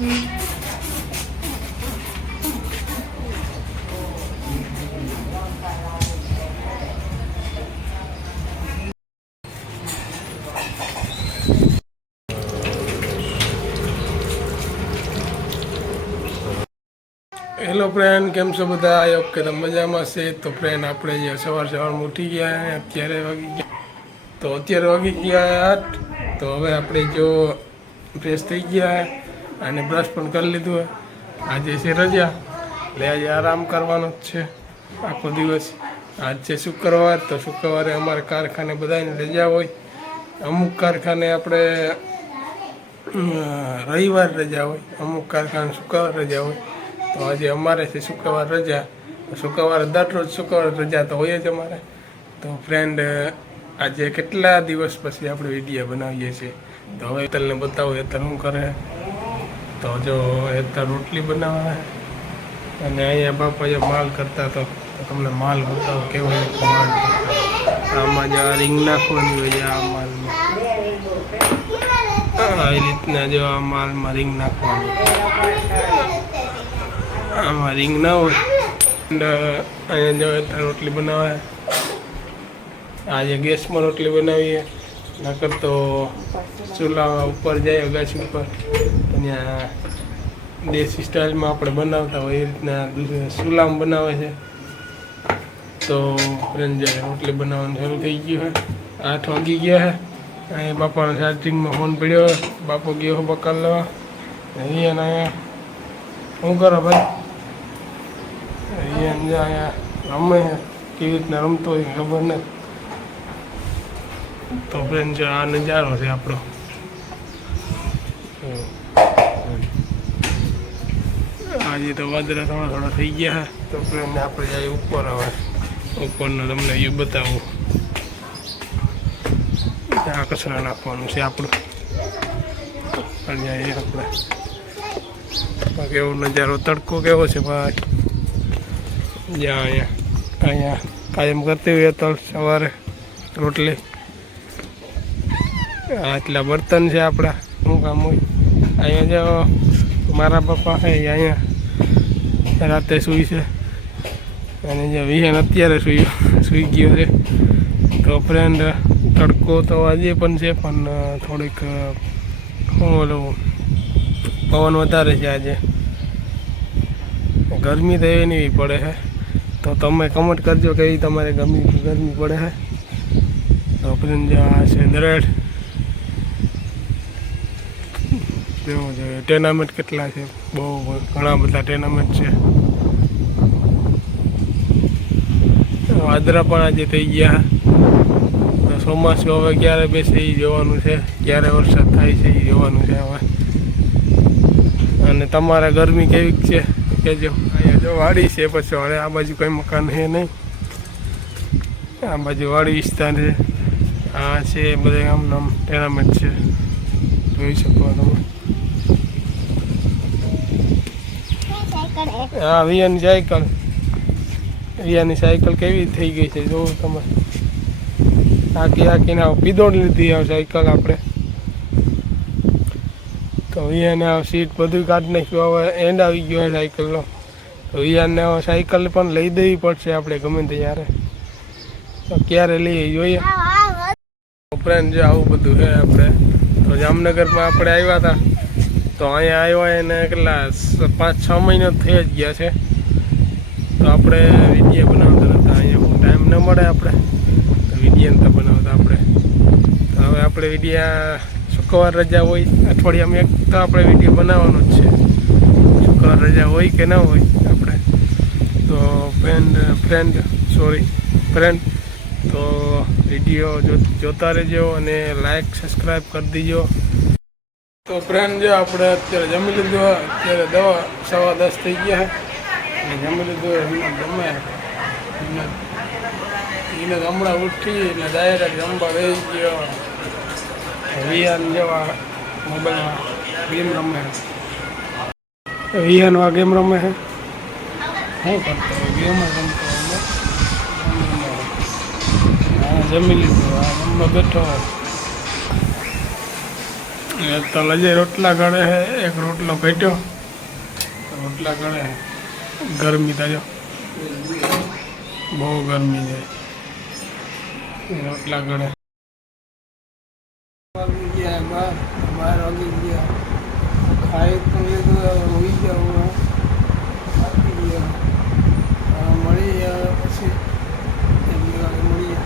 Hello friend કેમ છો બધા? આઈ હોપ કે તમે મજામાં છે. તો ફ્રેન્ડ આપણે જે સવાર સવારમાં ઉઠી ગયા અત્યારે વાગી ગયા. તો અત્યારે વાગી ગયા આઠ. તો હવે આપણે જો ફ્રેશ થઈ ગયા. અને બ્રશ પણ કરી લીધું હોય આજે છે રજા. એટલે આજે આરામ કરવાનો જ છે. આખો દિવસ. આજ છે શુક્રવાર, તો શુક્રવારે અમારે કારખાને બધાને રજા હોય. અમુક કારખાને આપણે રવિવાર રજા હોય. અમુક કારખાને શુક્રવાર રજા હોય. તો આજે અમારે છે શુક્રવાર રજા. શુક્રવારે દરરોજ શુક્રવાર રજા તો હોય જ અમારે. તો ફ્રેન્ડ આજે કેટલા દિવસ પછી આપણે વીડિયો બનાવીએ છીએ? તો હવે તલને બતાવું હેતલ શું કરે તો જો હેતલ રોટલી બનાવે અને અહીંયા બાપા જે માલ કરતા તો તો તમને માલ બતાવો કેવો એક માલ આમાં જે રીંગ નાખવાની હોય આ માલમાં. આવી રીતના જો આ માલમાં રીંગ નાખવાની. આમાં રીંગ ના હોય. અહીંયા જો રોટલી બનાવે. આજે ગેસમાં રોટલી બનાવીએ. નકર તો ચૂલા ઉપર જાય અગાસી ઉપર. ત્યાં દેશી સ્ટાઇલમાં આપણે બનાવતા હોય એ રીતના સુલામ બનાવે છે. તો ફ્રેન્ડ રોટલી બનાવવાનું શરૂ થઈ ગયું છે. આઠ વાગી ગયા છે. અહીંયા બાપાને ચાર્જિંગમાં ફોન પડ્યો. બાપો ગયો બકાલ લેવા. અહીંયા અહીંયા. શું કરો ભાઈ? અહીંયા ને અહીંયા રમે કેવી રીતના રમતો હોય ખબર નથી. તો ફ્રેન્ડ આ નજારો છે આપણો. આજે તો વાદળા થોડા થોડા થઈ ગયા તો ફ્રેન્ડ આપણે જાય ઉપર હવે. ઉપરનો તમને વ્યૂ બતાવું. આ કચરા નાખવાનું છે આપણું. પણ જાય આપણે. બાકી એવો નજારો તડકો કેવો છે ભાઈ. જ્યાં અહીંયા. અહીંયા કાયમ કરતી હોય તો સવારે રોટલી. આટલા બર્તન છે આપણા. શું કામ હોય. અહીંયા જો મારા પપ્પા અહીંયા રાતે સૂઈ છે. અને જે વિહાન અત્યારે સૂઈ સૂઈ ગયો છે. તો ફ્રેન્ડ તડકો તો આજે પણ છે, પણ થોડીક શું ઓલું પવન વધારે છે આજે. ગરમી તો એવી નહીં પડે છે. તો તમે કમેન્ટ કરજો કે એવી તમારે ગમી ગરમી પડે છે. તો ફ્રેન્ડ આ છે દરેડ જેવું જોઈએ ટેનામેન્ટ કેટલા છે? બહુ ઘણા બધા ટેનામેન્ટ છે. વાદરા પણ આજે થઈ ગયા. ચોમાસું હવે ક્યારે બેસે એ જોવાનું છે. ક્યારે વરસાદ થાય છે એ જોવાનું છે હવે. અને તમારા ગરમી કેવી છે? કહેજો. અહીંયા જો વાડી છે પછી હવે આ બાજુ કંઈ મકાન છે નહીં. આ બાજુ વાડી વિસ્તાર છે. આ છે બધે આમ નામ ટેનામેન્ટ છે. જોઈ શકો તમે. હા વિયાની સાયકલ. વિયાની સાયકલ કેવી થઈ ગઈ છે જોવો તમે. આખી આખીને આવ પીદોડ લીધી આ સાયકલ આપણે. તો વિયાને આ સીટ બધું કાઢી નાખ્યું હવે એન્ડ આવી ગયો સાયકલનો. તો વિયાને હવે સાયકલ પણ લઈ દેવી પડશે આપણે ગમે ત્યારે તો ક્યારે લઈએ જોઈએ. ઉપરાંત જો આવું બધું છે આપણે. તો જામનગરમાં આપણે આવ્યા હતા. તો અહીંયા આવ્યા એને કેટલા પાંચ છ મહિના થઈ જ ગયા છે. તો આપણે વીડિયો બનાવતા હતા અહીંયા ટાઈમ ન મળે આપણે. તો વીડિયો નતા બનાવતા આપણે. તો હવે આપણે વિડીયા શુક્રવાર રજા હોય, અઠવાડિયામાં એક તો આપણે વીડિયો બનાવવાનો જ છે. શુક્રવાર રજા હોય કે ના હોય આપણે. તો ફ્રેન્ડ ફ્રેન્ડ સોરી ફ્રેન્ડ તો વીડિયો જો જોતા રહેજો અને લાઈક સબસ્ક્રાઈબ કરી દીજો. તો ફ્રેન્ડ જો આપણે અત્યારે જમી લીધું હોય. અત્યારે દવા સવા દસ થઈ ગયા અને જમી લીધું. એમને જમે એને ગમડા ઉઠી એટલે ડાયરેક્ટ જમવા રહી ગયો. વિહાન જેવા મોબાઈલમાં ગેમ રમે છે. વિયાન ગેમ રમે છે? શું કરતો હોય? ગેમ રમતો. હા, જમી લીધું. આ રમવા બેઠો તો લજે રોટલા ગળે હે, એક રોટલો ઘટ્યો. રોટલા ગળે ગરમી થાય બહુ ગરમી છે. એ રોટલા ગળે ગયા બાર વાગી ગયા ખાઈ તો લીધું હોઈ જાવ થાકી ગયા હવે મળી ગયા પછી એક બે વાગે મળીએ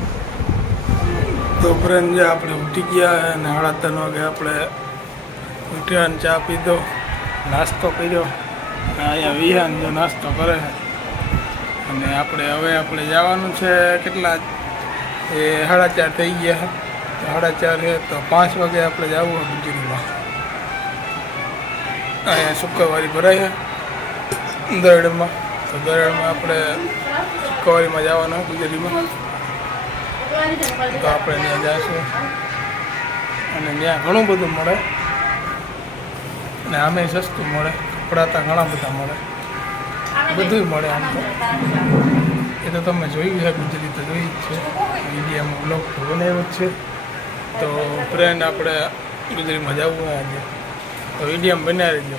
તો ફ્રેન્ડ જે આપણે ઉઠી ગયા અને સાડા ત્રણ વાગે આપણે ઉઠ્યા અને ચા પીધો નાસ્તો કર્યો. અહીંયા વિહાન જો નાસ્તો કરે અને આપણે હવે આપણે જવાનું છે કેટલા એ સાડા ચાર થઈ ગયા તો સાડા ચાર છે તો પાંચ વાગે આપણે જવું હોય ગુજરીમાં અહીંયા શુક્રવારી ભરાય છે દરડમાં. તો દરડમાં આપણે શુક્રવારીમાં જવાનું ગુજરીમાં તો આપણે ત્યાં જઈશું. અને ત્યાં ઘણું બધું મળે. અને આમે સસ્તું મળે. કપડાં તો ઘણા બધા મળે. બધું મળે આમ તો. એ તો તમે જોયું છે ગુજરી તો જોઈ જ છે. મીડિયામાં બ્લોગ બનાવ્યો જ છે. તો ફ્રેન્ડ આપણે ગુજરીમાં જવું આજે. તો વિડીયામાં બનાવી દો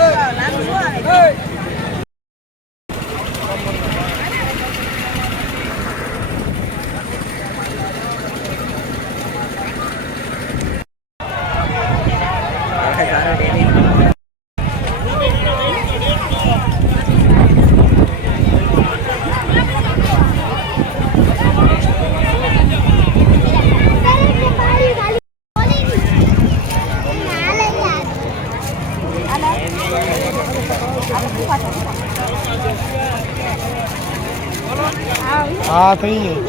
હા થઈ ગયું